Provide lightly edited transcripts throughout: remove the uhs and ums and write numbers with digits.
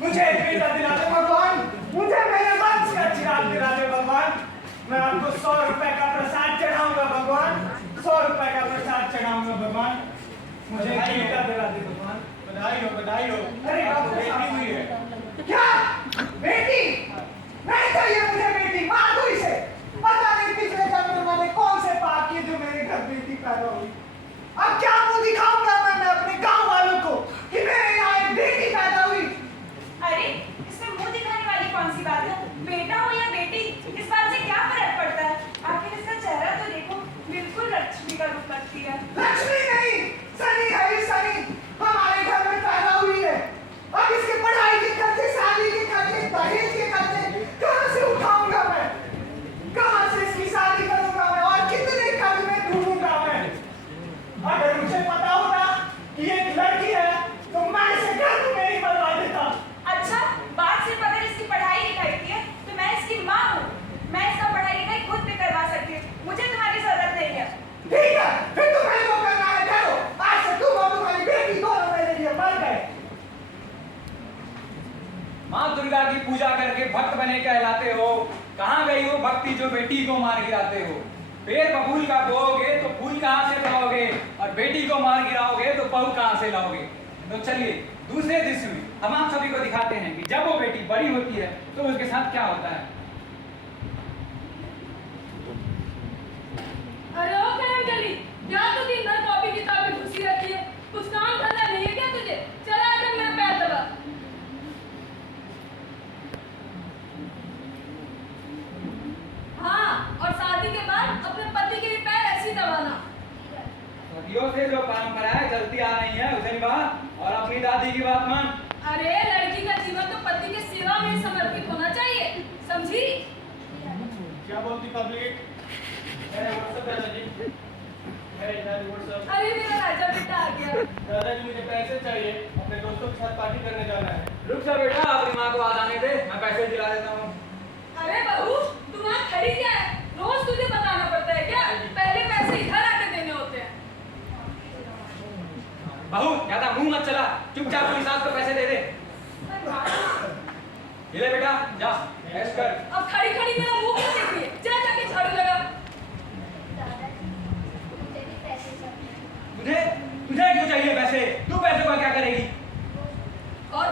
मुझे एक बेटा दिला दे भगवान, मुझे मेरे वंश का चिराग दिला दे भगवान। मैं आपको 100 रुपए का प्रसाद चढ़ाऊंगा भगवान, 100 रुपए का प्रसाद चढ़ाऊंगा भगवान। मुझे एक बेटा दिला दे भगवान। बधाई हो, बधाई हो। अरे बेटी हुई है। क्या बेटी? नहीं चाहिए मुझे बेटी, मार दो इसे। पता नहीं पिछले जन्म में मैंने कौन से पाप किए जो मेरे घर बेटी पैदा हुई। अब क्या मुंह दिखाऊंगा मैं अपने गांव वालों को कि मेरे यहाँ एक बेटी पैदा हुई। अरे इसमें मुंह दिखाने वाली कौन सी बात है? बेटा हो या बेटी, इस बात से क्या फर्क पड़ता है? आखिर इसका चेहरा तो देखो, बिल्कुल लक्ष्मी का रूप लगती है। लक्ष्मी नहीं, सनी है ये सनी। हमारे घर में पैदा हुई है। अब इसके पढ़ाई के खर्चे, शादी के खर्चे, दहेज के खर्चे कहाँ से उठाऊंगा मैं? कहाँ से इसकी शादी करूंगा मैं और कितने कर्ज में डूबूंगा मैं? अगर मुझे पता होता कि ये एक लड़की है तो मैं इसे घर में ही बनवा देता। अच्छा, बात सिर्फ अगर इसकी पढ़ाई लिखाई की है तो मैं इसकी माँ हूँ। मैं इसका पढ़ाई लिखाई खुद भी करवा सकती हूँ, मुझे तुम्हारी जरूरत नहीं है। ठीक है, फिर तुम्हें जो करना है करो। आज से तुम और तुम्हारी बेटी दोनों मेरे लिए मर गए। माँ दुर्गा की पूजा करके भक्त बने कहलाते हो। कहाँ गई वो भक्ति जो बेटी को मार गिराते हो? पेड़ बबूल का बोओगे तो फूल कहाँ से पाओगे, और बेटी को मार गिराओगे तो बहू कहाँ से लाओगे? तो चलिए दूसरे दृश्य में हम आप सभी को दिखाते हैं कि जब वो बेटी बड़ी होती है तो उसके साथ क्या होता है। अरे ओ करमजली, क्या तू दिन भर कॉपी किताब में घुसी रहती है? कुछ काम धंधा नहीं है क्या तुझे? चला आकर मेरा पैर दबा। हाँ, और शादी के बाद अपने पति के भी पैर ऐसे ही दबाना। सदियों से जो परंपराएं चलती आ रही हैं उसे निभा और अपनी दादी की बात मान। अरे लड़की का जीवन तो पति की सेवा में समर्पित होना चाहिए, समझी? क्या बोलती पब्लिक? व्हाट्सएप दादाजी। व्हाट्सएप। अरे मेरा राजा बेटा आ गया। दादाजी मुझे पैसे चाहिए, अपने दोस्तों के साथ पार्टी करने जाना है। रुक जा बेटा, अपनी माँ को आ जाने दे, मैं पैसे दिला देता हूँ। अरे बहू, तुम वहाँ खड़ी क्या है? रोज तुझे बताना पड़ता है क्या? पहले पैसे इधर आके देने होते हैं। बहू ज्यादा मुंह मत चला, चुपचाप अपनी सास को पैसे दे दे। ये ले बेटा, जा ऐश कर। अब खड़ी खड़ी मेरा मुंह क्यों देख रही है? जा जाके झाड़ू लगा। तुझे तुझे क्यों चाहिए पैसे? तू पैसों का क्या करेगी? और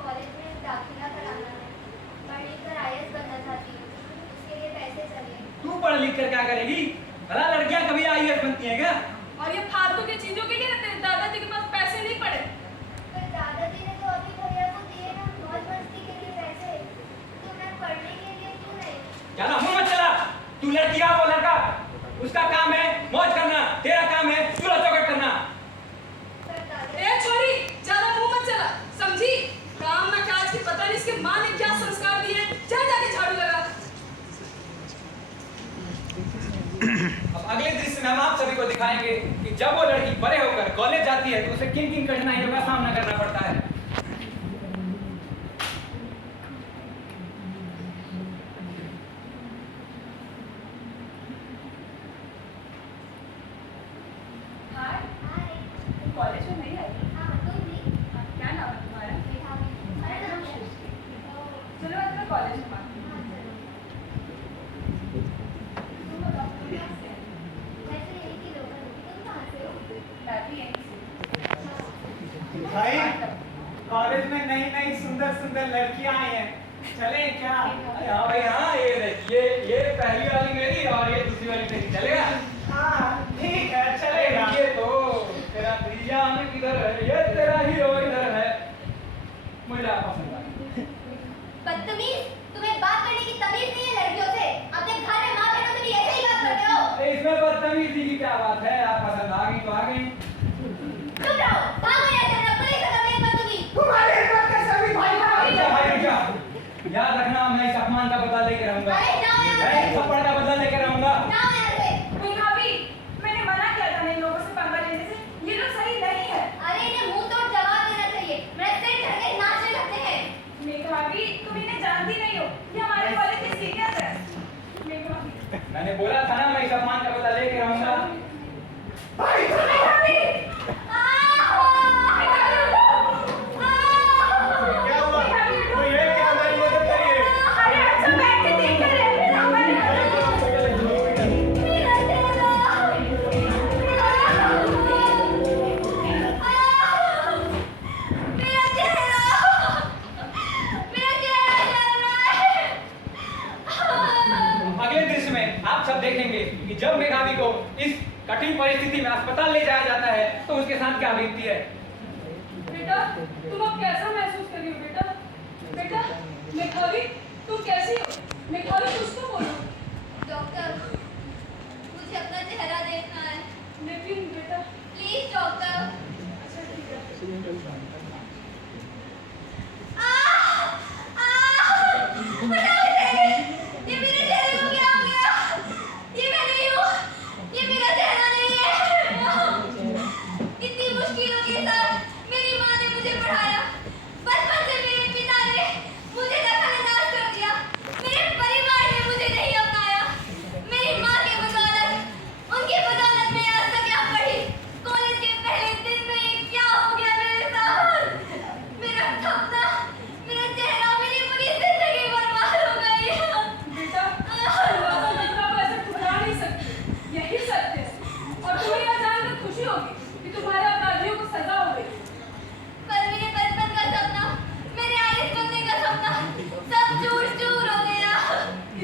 कॉलेज में दाखिला कराना है, पढ़ लिख कर IAS बनना चाहती हूँ, उसके लिए पैसे चाहिए। तू पढ़ लिख कर क्या करेगी? भला लड़कियां कभी IAS बनती हैं क्या? और ये फालतू की चीजों के लिए रहते हैं। दादाजी के पास पैसे नहीं पड़े। पर दादाजी ने तो अभी भैया को दिए ना मौज मस्ती के लिए पैसे, तो मैं पढ़ने के लिए क्यों नहीं? ज्यादा मुंह मत चला। तू लड़की है वो लड़का, उसका काम है मौज करना, तेरा काम है चूल्हा चौकट करना। पर दादाजी ए छोरी, ज्यादा मुंह मत चला, समझी? काम ना काज की पता नहीं इसके माँ ने क्या संस्कार दिए। जा जाके झाड़ू लगा। अब अगले दृश्य में हम आप सभी को दिखाएंगे कि जब वो लड़की बड़े होकर कॉलेज जाती है तो उसे किन किन कठिनाइयों का सामना करना पड़ता है। हाय, हाय। तुम कॉलेज में नहीं आई? हाँ, तुम भी? क्या नाम है तुम्हारा? मेरा भी। मेरा नाम सृष्टि। चलो आज मैं कॉलेज में बात करते हैं। हाँ, चलो। तुम बताओ, तुम कहाँ से आई? मैं तो यहीं की लोकल हूँ, तुम कहाँ से हो? मैं भी यहीं से। अच्छा। भाई कॉलेज में नई नई सुंदर सुंदर लड़कियां आई हैं, चले क्या? अरे हाँ भाई हाँ, ये देखिए, ये पहली वाली मेरी और ये दूसरी वाली तेरी। चलेगा? हाँ ठीक है चलेगा। ये तो तेरा प्रिया किधर है, ये तेरा हीरो इधर है। मुझे आप पसंद आया। बदतमीज, तुम्हें बात करने की तमीज नहीं है लड़कियों से। अपने घर में माँ बहनों से भी ऐसे ही बात करते हो। अरे इसमें बदतमीजी की क्या बात है? आप पसंद आ गई तो आ गई। चुप रहो, भागो यहाँ से, मैं पुलिस से कंप्लेंट कर दूंगी। तुम्हारे हिम्मत कैसे हुई भाई? रुक जा भाई, रुक जा। याद रखना, मैं इस अपमान का बदला लेकर रहूंगा। अरे जाओ यहाँ मैं इस से, थप्पड़ का बदला लेकर रहूंगा। जाओ यहाँ से। भाभी, मैंने मना किया था इन लोगों से पंगा लेने से। ये लोग सही नहीं है। अरे इन्हें मुंह तोड़ जवाब देना चाहिए। मेरे सिर चढ़ के नाचने लगते हैं। मेघा भाभी, तुम इन्हें जानती नहीं हो, ये हमारे कॉलेज की सीनियर है। मेघा भाभी, मैंने बोला था ना, मैं इस अपमान का बदला लेकर रहूंगा। भाई मेघा भाभी, आह! आह! क्या हुआ? स्थिति में अस्पताल ले जाया जाता है तो उसके साथ क्या बीतती है। बेटा तुम अब कैसा महसूस कर रही हो बेटा? बेटा मेघावी तुम कैसी हो? मेघावी कुछ तो बोलो। डॉक्टर, मुझे अपना चेहरा देखना है। लेकिन बेटा प्लीज डॉक्टर। अच्छा ठीक है। ये मेरे चेहरे को क्या हो गया? ये मैं नहीं हूँ, ये मेरा चेहरा नहीं है। इतनी मुश्किलों के साथ मेरी माँ ने मुझे पढ़ाया। बचपन से मेरे पिता ने मुझे दखलअंदाज कर दिया। मेरे परिवार ने मुझे नहीं अपनाया। मेरी माँ के बदौलत, उनकी बदौलत मैं आज तक यहाँ पढ़ी। कॉलेज के पहले दिन में ये क्या हो गया मेरे साथ? मेरा सपना, मेरा चेहरा, मेरी पूरी जिंदगी बर्बाद हो गई। बेटा दरवाजा बेटा को ऐसे ठुकरा नहीं सकती, यही सत्य है। और तुम्हें यह जानकर खुशी होगी कि तुम्हारे अपराधियों को सजा हो गई। पर मेरे बचपन का सपना, मेरे आईएएस बनने का सपना सब चूर-चूर हो गया।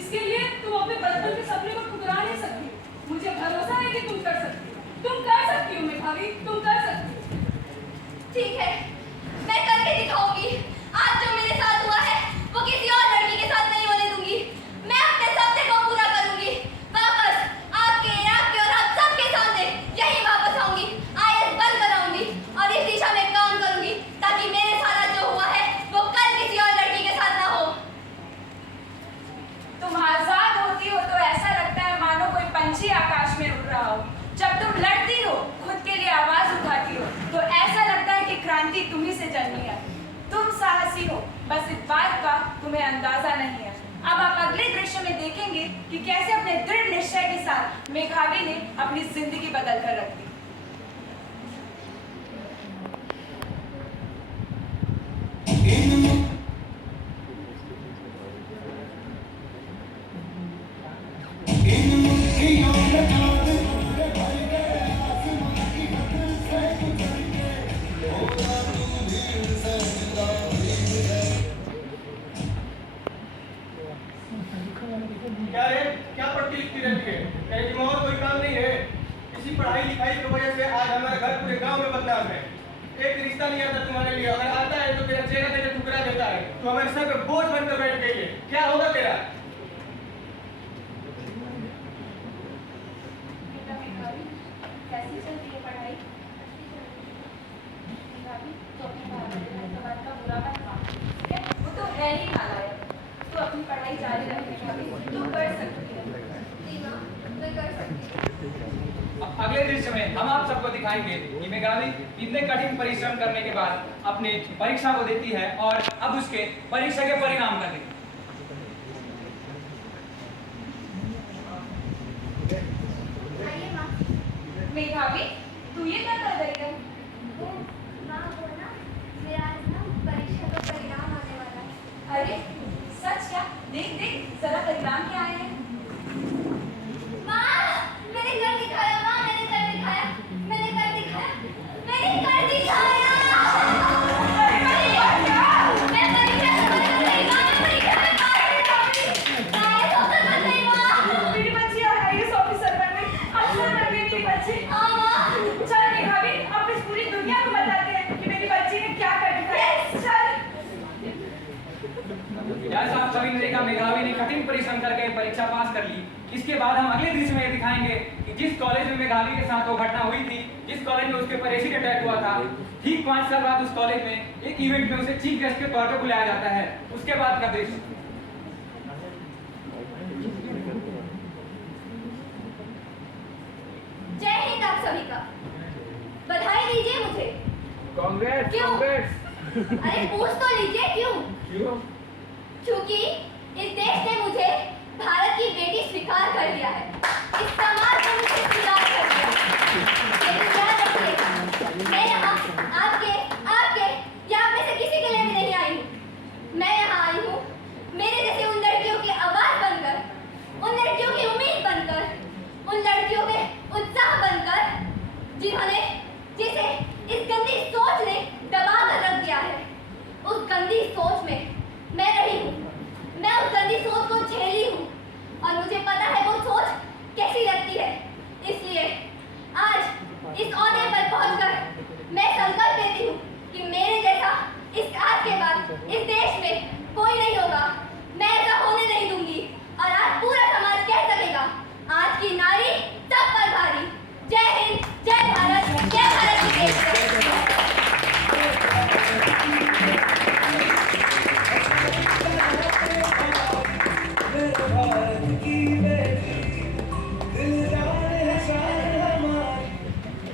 इसके लिए तुम अपने बचपन के सपने को ठुकरा नहीं सकती। मुझे भरोसा है कि तुम कर सकती हो। तुम कर सकती हो मेघावी, तुम कर सकती हो। ठीक है, मैं करके दिखाऊंगी। आज जो मेरे साथ हुआ है वो किसी और लड़की के साथ नहीं होने दूंगी। मैं अपने सपने को पूरा करूंगी। वापस आपके और आप सबके सामने यही वापस आऊंगी। आईएएस बन कर आऊंगी और इस दिशा में काम करूंगी ताकि मेरे साथ जो हुआ है वो कल किसी और लड़की के साथ ना हो। तुम आजाद होती हो तो ऐसा लगता है मानो कोई पंछी आकाश में उड़ रहा हो। जब तुम लड़ती हो, खुद के लिए आवाज उठाती हो, तो ऐसा लगता है कि क्रांति तुम्ही से जन्मी है। तुम साहसी हो, बस इस बात का तुम्हें अंदाजा नहीं है। अब आप अगले दृश्य में देखेंगे कि कैसे अपने दृढ़ निश्चय के साथ मेघावी ने अपनी जिंदगी बदल कर रख दी। क्या रे, क्या पढ़ती लिखती रहती है? कहीं की और कोई काम नहीं है? इसी पढ़ाई लिखाई की वजह से आज हमारा घर पूरे गांव में बदनाम है। एक रिश्ता नहीं आता तुम्हारे लिए, अगर आता है तो तेरा चेहरा देकर ठुकरा देता है। तो हमारे सर पे बोझ बनकर बैठ गई है। क्या होगा तेरा? बेटा मेघावी, कैसी चल रही है पढ़ाई? मेघावी, तो अपने बात का बुरा मत मान, ठीक है? वो तो है ही नालायक। तो अपनी पढ़ाई जारी रख मेघावी, तू कर सकती है। जी माँ, मैं कर सकती हूँ। अगले दृश्य में हम आप सबको दिखाएंगे कि मेघावी इतने कठिन परिश्रम करने के बाद अपनी परीक्षा को देती है और अब उसके परीक्षा के परिणाम का देखिए। आइए माँ। मेघावी, तू ये क्या कर रही है? वो माँ, वो ना मेरा आज ना परीक्षा का परिणाम आने वाला है। अरे सच क्या? देख देख जरा परिणाम क्या आए हैं। माँ, मैंने कर दिखाया। माँ, मैंने कर दिखाया। मैंने कर दिखाया। मैंने कर दिखाया। मैं परीक्षा सफल हो गई। माँ, मैं परीक्षा में पास हो गई। आईएएस ऑफिसर बन गई माँ। मेरी बच्ची और आईएएस ऑफिसर बन गई। अफसर बन गई मेरी बच्ची। हाँ माँ। चल मेघावी, अब इस पूरी दुनिया को बताते हैं कि मेरी बच्ची ने क्या कर दिखाया। चल। जैसा आप सभी ने देखा, मेघावी ने कठिन परिश्रम करके परीक्षा पास कर ली। इसके बाद हम अगले दृश्य में दिखाएंगे कि जिस कॉलेज में मेघावी के साथ वो घटना हुई थी, जिस कॉलेज में उसके ऊपर एसिड अटैक हुआ था, ठीक 5 साल बाद उस कॉलेज में एक इवेंट में उसे चीफ गेस्ट के तौर पर बुलाया जाता है। उसके बाद का दृश्य। जय हिंद आप सभी का। बधाई दीजिए मुझे। कांग्रेस, क्यों? कांग्रेस। अरे पूछ तो लीजिए क्यों? क्यों? क्योंकि इस देश ने मुझे भारत की बेटी स्वीकार कर लिया है। इस समाज ने मुझे स्वीकार कर लिया है। लेकिन याद रखिएगा, मैं यहाँ आपके या आप में से किसी के लिए भी नहीं आई हूँ। मैं यहाँ आई हूँ मेरे जैसे उन लड़कियों की आवाज बनकर, उन लड़कियों की उम्मीद बनकर, उन लड़कियों में उत्साह बनकर जिसे इस गंदी सोच ने दबा कर रख दिया है। उस गंदी सोच में मैं रही हूँ। मैं उस गंदी सोच को झेली हूँ और मुझे पता है वो सोच कैसी लगती है। इसलिए आज इस ओहदे पर पहुंचकर मैं संकल्प लेती हूँ कि मेरे जैसा इस आज के बाद इस देश